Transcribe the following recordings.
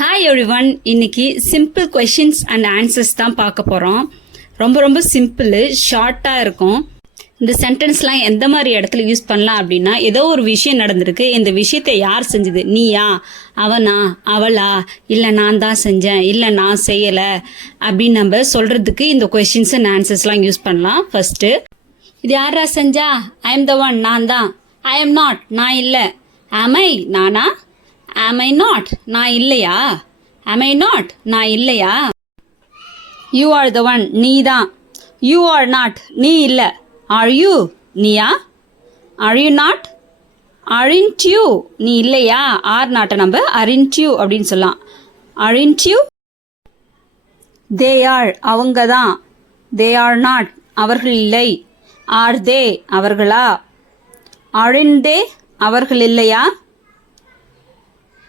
Hi everyone. இன்னைக்கு simple questions and answers தான் பார்க்க போகிறோம். ரொம்ப சிம்பிள், ஷார்ட்டாக இருக்கும். இந்த சென்டென்ஸ்லாம் எந்த மாதிரி இடத்துல யூஸ் பண்ணலாம் அப்படின்னா, ஏதோ ஒரு விஷயம் நடந்திருக்கு, இந்த விஷயத்தை யார் செஞ்சது, நீயா, அவனா, அவளா, இல்லை நான் தான் செஞ்சேன், இல்லை நான் செய்யலை அப்படின்னு நம்ம சொல்கிறதுக்கு இந்த கொஷின்ஸ் அண்ட் ஆன்சர்ஸ்லாம் யூஸ் பண்ணலாம். ஃபஸ்ட்டு, இது யாரா செஞ்சா? ஐ எம் த ஒன், நான் தான். ஐ எம் நாட், நான் இல்லை. ஆம் ஐ, நானா? am I not, நான் இல்லையா? am I not, நான் இல்லையா? you are the one, நீ தான். you are not, நீ இல்லை. are you, நீயா? are you not, aren't you, நீ இல்லையா? are not நம்ம aren't you அப்படின்னு சொல்லலாம். aren't you? they are, அவங்க தான். they are not, அவர்கள் இல்லை. are they, அவர்களா? aren't they, அவர்கள் இல்லையா?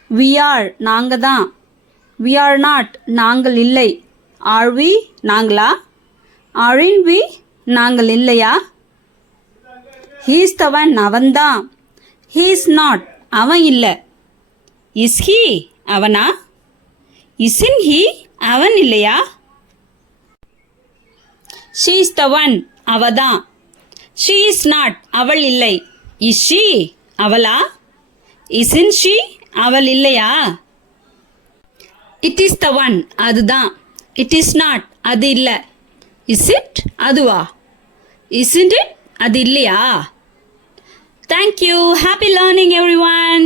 we are, நாங்க தான். we are not, நாங்கள் இல்லை. are we, நாங்களா? aren't we, நாங்கள் இல்லையா? he is the one, அவன்தான். he is not, அவன் இல்லை. is he, அவனா? isn't he, அவன் இல்லையா? she is the one, அவதான். she is not, அவள் இல்லை. is she, அவளா? isn't she, அவள் இல்லையா? it is the one, அதுதான். it is not, அது இல்லை. is it, அதுவா? isn't it, அது இல்லையா? thank you, happy learning everyone.